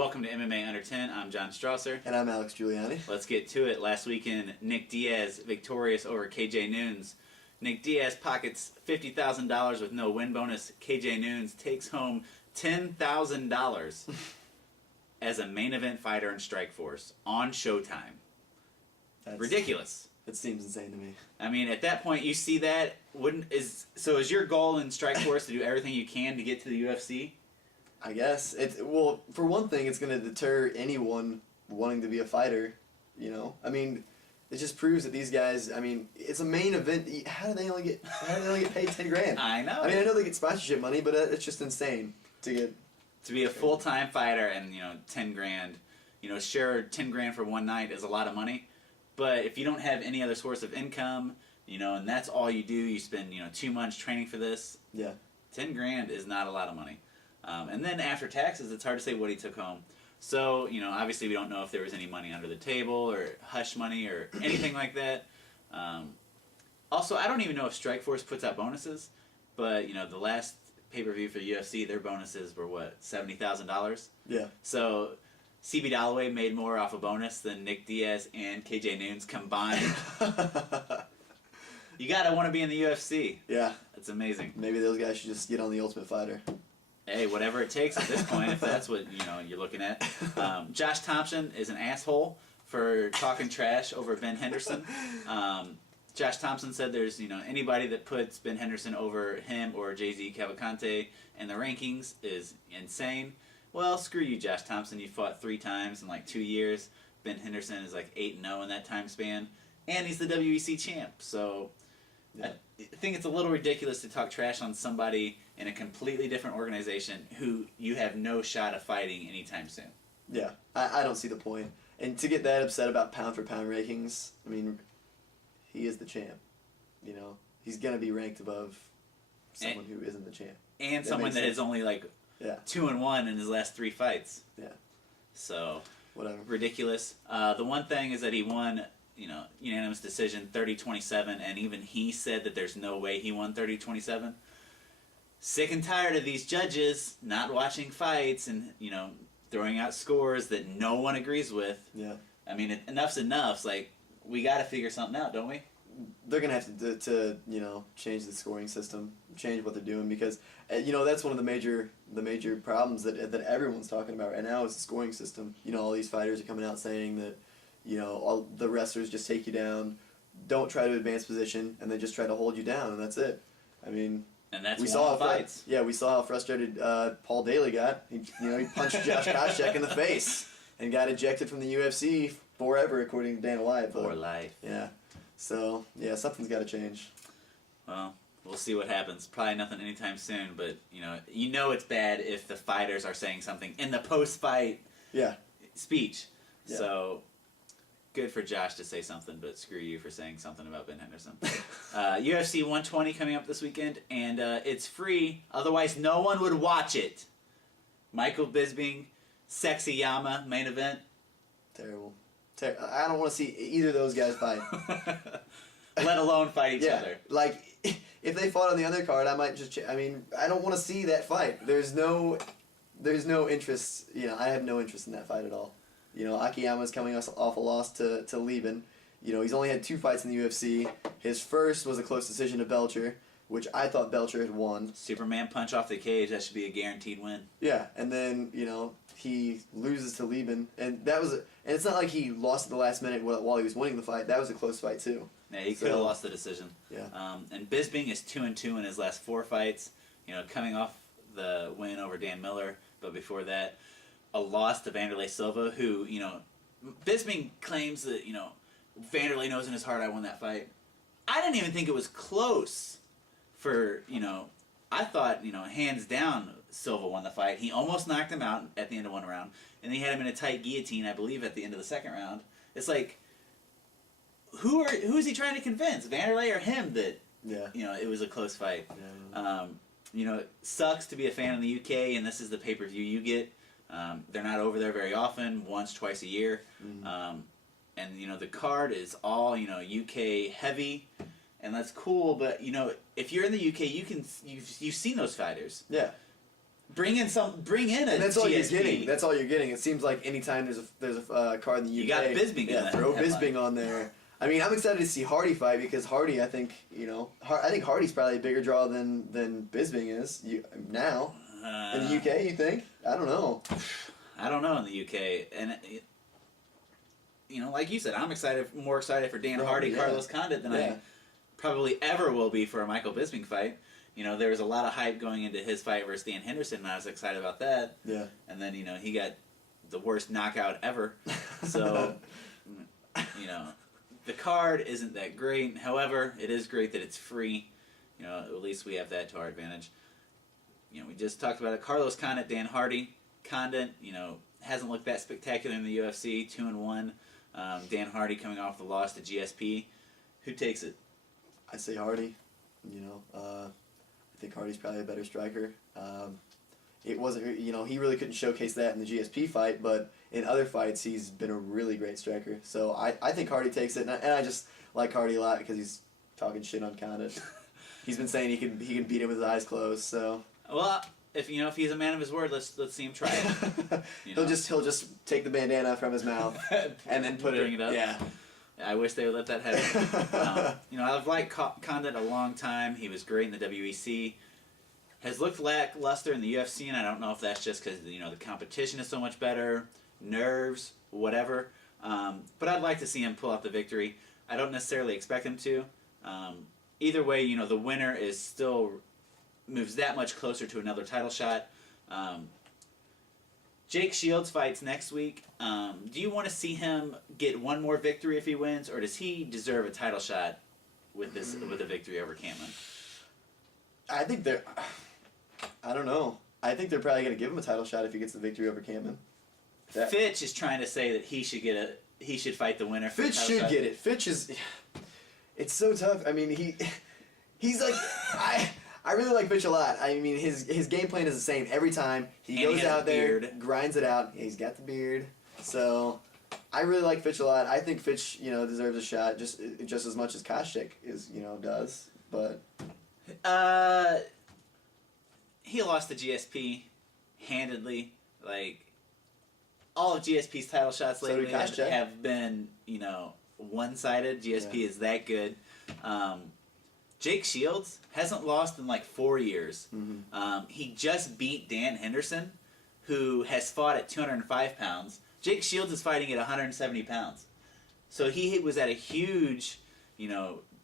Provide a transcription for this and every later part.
Welcome to MMA Under 10. I'm John Strasser. And I'm Alex Giuliani. Let's get to it. Last weekend, Nick Diaz victorious over KJ Noons. Nick Diaz pockets $50,000 with no win bonus. KJ Noons takes home $10,000 as a main event fighter in Strikeforce on Showtime. Ridiculous. It seems insane to me. I mean, at that point, you see that. Is your goal in Strikeforce to do everything you can to get to the UFC? I guess. Well, for one thing, it's going to deter anyone wanting to be a fighter, you know? I mean, it just proves that these guys, I mean, it's a main event. How do they only get paid $10,000? I know. I mean, I know they get sponsorship money, but it's just insane to be a full-time fighter and, $10,000. Sure, $10,000 for one night is a lot of money, but if you don't have any other source of income, and that's all you do, you spend, 2 months training for this. Yeah. $10,000 is not a lot of money. And then after taxes, it's hard to say what he took home. So, obviously we don't know if there was any money under the table or hush money or anything like that. Also, I don't even know if Strikeforce puts out bonuses, but, the last pay-per-view for UFC, their bonuses were, $70,000? Yeah. So, CB Dalloway made more off a bonus than Nick Diaz and KJ Noons combined. You gotta want to be in the UFC. Yeah. It's amazing. Maybe those guys should just get on the Ultimate Fighter. Hey, whatever it takes at this point, if that's what you're looking at. Josh Thompson is an asshole for talking trash over Ben Henderson. Josh Thompson said there's anybody that puts Ben Henderson over him or Jay-Z Cavalcante in the rankings is insane. Well, screw you, Josh Thompson. You fought 3 times in 2 years. Ben Henderson is 8-0 in that time span, and he's the WEC champ. So. Yeah. I think it's a little ridiculous to talk trash on somebody in a completely different organization who you have no shot of fighting anytime soon. Yeah, I don't see the point. And to get that upset about pound-for-pound rankings, I mean, he is the champ. He's going to be ranked above someone who isn't the champ. And someone that is only 2-1 in his last 3 fights. Yeah. So, whatever. Ridiculous. The one thing is that he won... unanimous decision, 30-27, and even he said that there's no way he won 30-27. Sick and tired of these judges not watching fights and, throwing out scores that no one agrees with. Yeah. I mean, enough's enough. We got to figure something out, don't we? They're going to have to change the scoring system, change what they're doing, because, that's one of the major problems that everyone's talking about right now is the scoring system. All these fighters are coming out saying that, all the wrestlers just take you down, don't try to advance position, and they just try to hold you down, and that's it. I mean, and that's won fights. We saw how frustrated Paul Daly got. He punched Josh Koscheck in the face and got ejected from the UFC forever, according to Dana White. For life. Yeah. So, something's got to change. Well, we'll see what happens. Probably nothing anytime soon, but, it's bad if the fighters are saying something in the post-fight speech. Yeah. So... good for Josh to say something, but screw you for saying something about Ben Henderson. UFC 120 coming up this weekend, and it's free. Otherwise, no one would watch it. Michael Bisping, Sexy Yama, main event. Terrible. I don't want to see either of those guys fight. Let alone fight each other. If they fought on the other card, I might just... I don't want to see that fight. There's no interest... I have no interest in that fight at all. Akiyama's coming off a loss to Lieben. He's only had 2 fights in the UFC. His first was a close decision to Belcher, which I thought Belcher had won. Superman punch off the cage, that should be a guaranteed win. Yeah, and then, he loses to Lieben. And and it's not like he lost at the last minute while he was winning the fight. That was a close fight, too. Yeah, he could have lost the decision. Yeah. And Bisping is 2-2 in his last 4 fights, coming off the win over Dan Miller, but before that... a loss to Vanderlei Silva, who, Bisping claims that, Vanderlei knows in his heart I won that fight. I didn't even think it was close for, I thought, hands down Silva won the fight. He almost knocked him out at the end of 1 round, and he had him in a tight guillotine, I believe, at the end of the 2nd round. It's who's he trying to convince, Vanderlei or him, that, it was a close fight? Yeah. It sucks to be a fan in the UK, and this is the pay-per-view you get. They're not over there very often, once, twice a year. Mm-hmm. And, the card is all, UK heavy, and that's cool, but, if you're in the UK, you've seen those fighters. Yeah. Bring in a And that's all GSP. you're getting. That's all you're getting. It seems like anytime there's a card in the UK, You got Bisping in that throw headline. Bisping on there. I mean, I'm excited to see Hardy fight because Hardy, I think Hardy's probably a bigger draw than Bisping is now in the UK. You think? I don't know. I don't know in the UK, and like you said, I'm more excited for Dan Hardy, Carlos Condit than I probably ever will be for a Michael Bisping fight. There was a lot of hype going into his fight versus Dan Henderson, and I was excited about that. Yeah. And then, he got the worst knockout ever. So, the card isn't that great. However, it is great that it's free. At least we have that to our advantage. We just talked about it. Carlos Condit, Dan Hardy. Condit, hasn't looked that spectacular in the UFC, 2-1. Dan Hardy coming off the loss to GSP. Who takes it? I say Hardy. I think Hardy's probably a better striker. It wasn't, he really couldn't showcase that in the GSP fight, but in other fights he's been a really great striker. So I think Hardy takes it, and I just like Hardy a lot because he's talking shit on Condit. He's been saying he can beat him with his eyes closed. So well, if he's a man of his word, let's see him try it. He'll just take the bandana from his mouth and then bring it up. Yeah. I wish they would let that happen. I've liked Condit a long time. He was great in the WEC. Has looked lackluster in the UFC, and I don't know if that's just because the competition is so much better, nerves, whatever. But I'd like to see him pull out the victory. I don't necessarily expect him to. Either way, the winner is still moves that much closer to another title shot. Jake Shields fights next week. Do you want to see him get one more victory if he wins, or does he deserve a title shot with a victory over Cameron? I think I don't know. I think they're probably going to give him a title shot if he gets the victory over Cameron. Fitch is trying to say that he should fight the winner. Fitch should get it. Fitch is. It's so tough. I mean, he's like I really like Fitch a lot. I mean, his game plan is the same every time. He goes out there, grinds it out. He's got the beard. So, I really like Fitch a lot. I think Fitch, deserves a shot just as much as Koscheck does. But he lost to GSP handedly. Like, all of GSP's title shots lately have been, one-sided. GSP is that good. Jake Shields hasn't lost in like 4 years. Mm-hmm. He just beat Dan Henderson, who has fought at 205 pounds. Jake Shields is fighting at 170 pounds. So he was at a huge,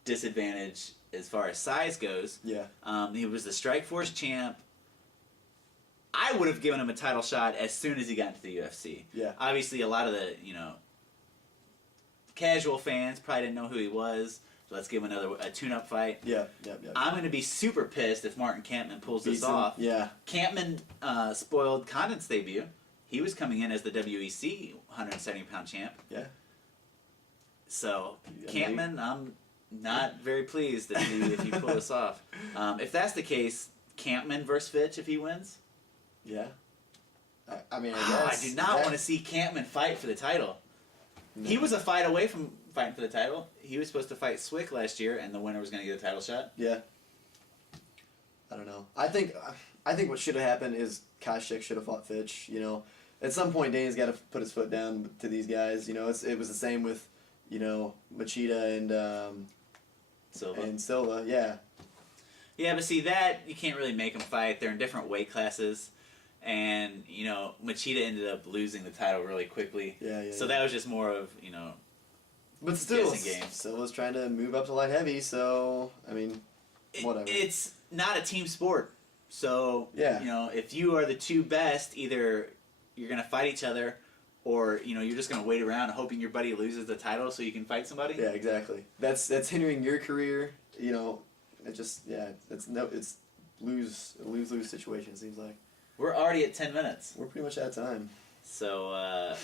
disadvantage as far as size goes. Yeah. He was the Strikeforce champ. I would have given him a title shot as soon as he got into the UFC. Yeah. Obviously, a lot of the, casual fans probably didn't know who he was. Let's give him a tune-up fight. Yeah. I'm going to be super pissed if Martin Kampmann pulls this off. Yeah. Kampmann spoiled Condit's debut. He was coming in as the WEC 170-pound champ. Yeah. So, Kampmann, I'm not very pleased if you pull this off. If that's the case, Kampmann versus Fitch if he wins? Yeah. I mean, I do not want to see Kampmann fight for the title. No. He was a fight away from fighting for the title. He was supposed to fight Swick last year, and the winner was going to get a title shot. Yeah. I don't know. I think what should have happened is Koscheck should have fought Fitch. At some point, Dane's got to put his foot down to these guys. It was the same with, Machida and Silva. Yeah. Yeah, but see that you can't really make them fight. They're in different weight classes. And, Machida ended up losing the title really quickly. Yeah. So that was just more of, but still, guessing game. Silva's trying to move up to light heavy, so, I mean, whatever. It's not a team sport. So, yeah. If you are the two best, either you're going to fight each other or, you're just going to wait around hoping your buddy loses the title so you can fight somebody. Yeah, exactly. That's hindering your career, it's lose situation, it seems like. We're already at 10 minutes. We're pretty much out of time. So,